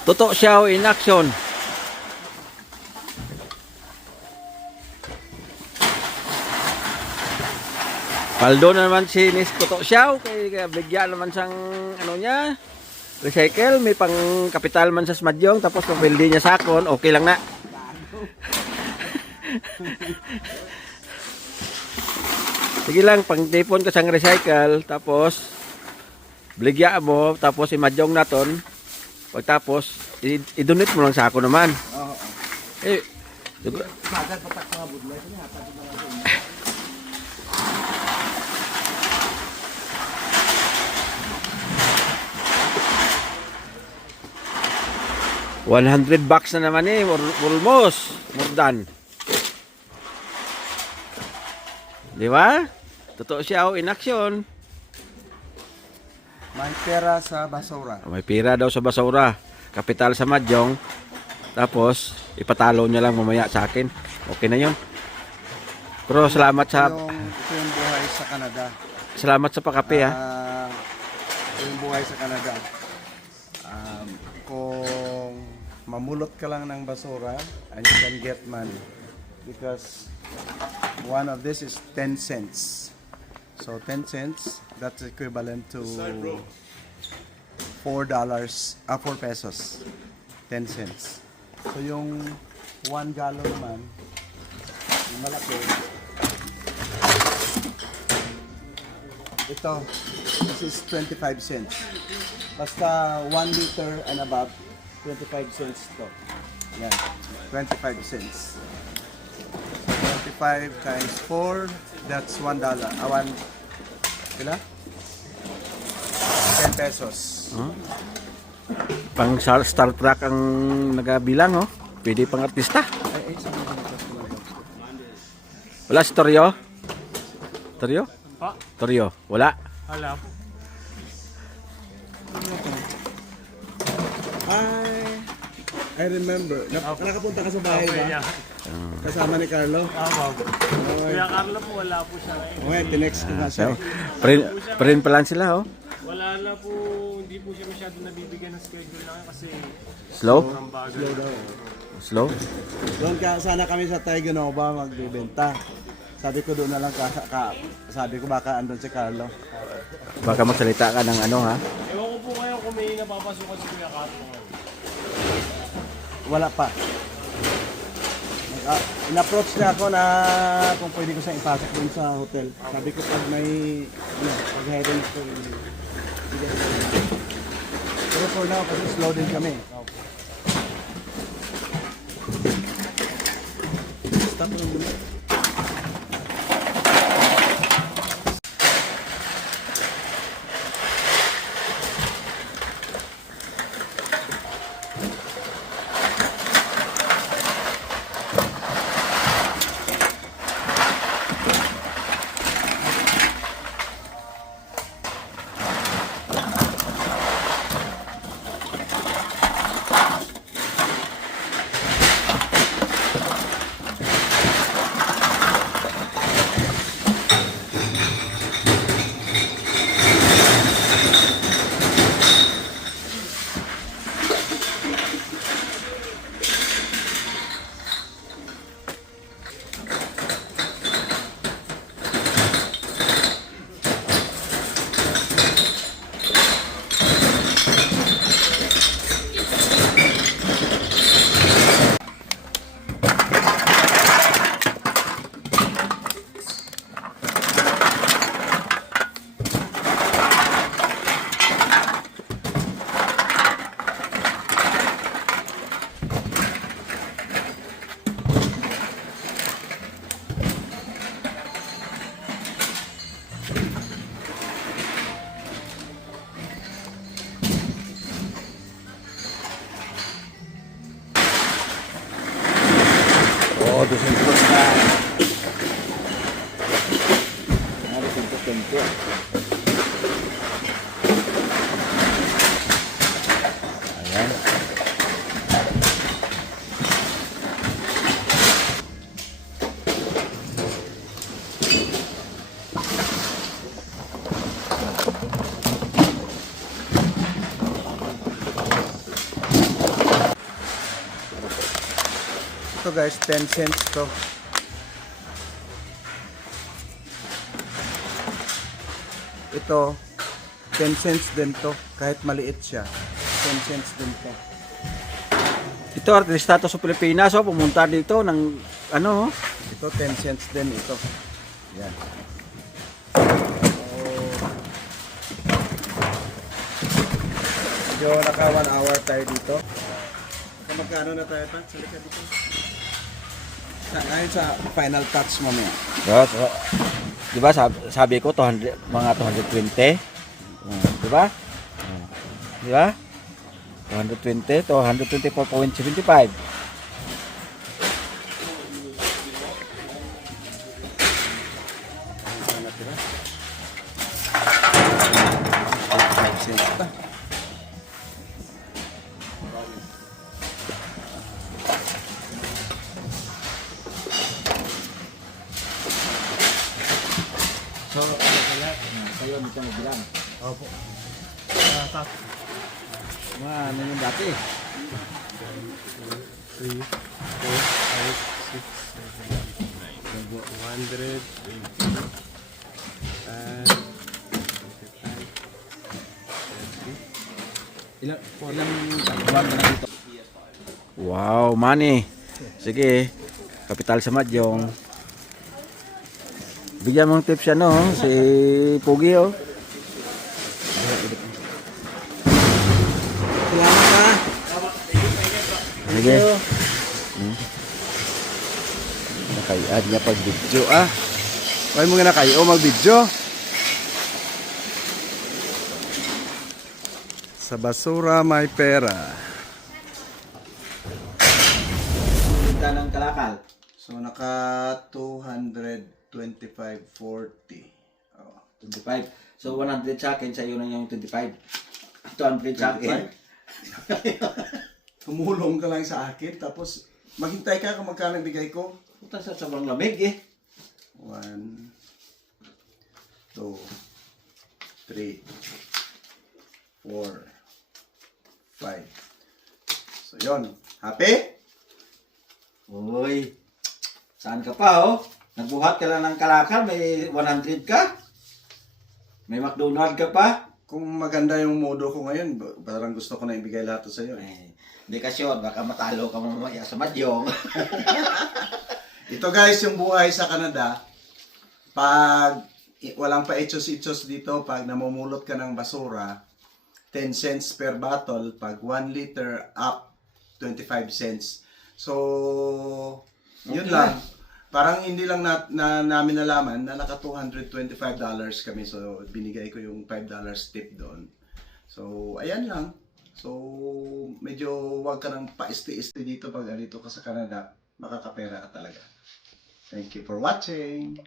Toto Xiao in action. Paldo na naman si Nis Toto Xiao. Kaya bigyan naman siyang ano niya. Recycle. May pang kapital man sa smadyong. Tapos kung pildi niya sakon, okay lang na. Sige lang, pang tipon ka sang recycle. Tapos, bligya mo. Tapos, imadyong naton. Pagtapos, i-donate mo lang sa ako naman. Oo. Eh, diba? Sagad patak mga budlay. Lang. 100 bucks na naman eh. Al- Almost. More than. Di ba? Totoo siya oh, in action. May pera sa basura. May pira daw sa basura. Kapital sa Madyong. Tapos, ipatalo niya lang mamaya sa akin. Okay na yun. Pero salamat sa Ito yung, ito yung buhay sa Canada. salamat sa pakape ha. Ah, ito yung buhay sa Canada. Um, kung mamulot ka lang ng basura and you can get money because one of this is 10 cents. So 10 cents, that's equivalent to 4 dollars, ah 4 pesos. 10 cents. So yung 1 gallon naman, yung malaki, ito, this is 25 cents. Basta 1 liter and above, 25 cents to. Yan, 25 cents. 25 times 4, that's 1 dollar. Ah, 1, kila? 10 pesos. Pang Star Star Trek ang nagabilang oh. Pwede pang artista. Ay, ay? Wala si Toryo? Toryo? Pa? Toryo. Wala. Hala po. I remember. Nak- nakapunta ka sa bahay Okay, ba? yeah. Kasama ni Carlo? Tama po. Okay. Kuya Carlo po, wala po siya ngayon. Okay, tinext ko na siya. So, print, print pa lang sila oh. Wala na po, hindi po siya masyado nabibigyan ng schedule na kasi Slow? ang bagal. Slow? Doon ka, sana kami sa Tiger Nova magbibenta. Sabi ko doon na lang ka, ka sabi ko baka andun si Carlo. Baka magsalita ka ng ano ha. Ewan ko po ngayon kung may napapasukan si Kuya Carlo. Wala pa. Ah, in-approach niya ako na kung pwede ko siyang ipasok doon sa hotel. Sabi ko pag may, ano, pag hiring ko. Pero for now, kasi slow din kami. Stop lang muna. Oo, oh, Ito guys, 10 cents to. Ito, 10 cents din to. Kahit maliit siya. 10 cents din to. Ito, artista to sa Pilipinas, oh, pumunta dito ng, ano, oh. Ito, 10 cents din ito. Yan. So, medyo naka 1 hour tayo dito. Magkano na tayo, Pat? Salika dito. Ngayon sa final touch mamaya. So, so, di ba sabi, sabi ko 200 mga 220. Uh, di ba? Uh, di ba? 220 to 124.75. Ano na So, ano kaya? Kayo dito mo bilang. Opo. Mga ano yung dati? 3, 4, 5, 6, 7, 8, 9. 100, 20, and 25, Ilan, ilang buwan ka na dito? Wow, money. Sige, kapital sa Madyong. Bigyan mong tips yan, no? Si Pugi, oh. Salamat ha. Sige. Hmm. Nakaiad niya pag video, ah. Huwag mo na kayo mag-video. Sa basura may pera. Punta ng kalakal. So naka 225.40. Oh. 25. So, 100 sa akin, sa iyo na yung 25. 200 sa akin. Tumulong ka lang sa akin tapos maghintay ka kung magkano bigay ko. Punta sa sobrang lamig, eh. 1 2 3 4 5 So yon, happy? Uy, saan ka pa, oh? Nagbuhat ka lang ng kalakal, may 100 ka? May McDonald ka pa? Kung maganda yung modo ko ngayon, parang gusto ko na ibigay lahat sa iyo. Eh, hindi ka sure, baka matalo ka mamaya sa madyong. Ito guys, yung buhay sa Canada, pag walang pa ichos-ichos dito, pag namumulot ka ng basura, 10 cents per bottle, pag 1 liter up, 25 cents. So, yun Okay. lang. Parang hindi lang na, na namin nalaman na naka $225 kami. So, binigay ko yung $5 tip doon. So, ayan lang. So, medyo wag ka nang paisti-isti dito pag dito ka sa Canada. Makakapera ka talaga. Thank you for watching.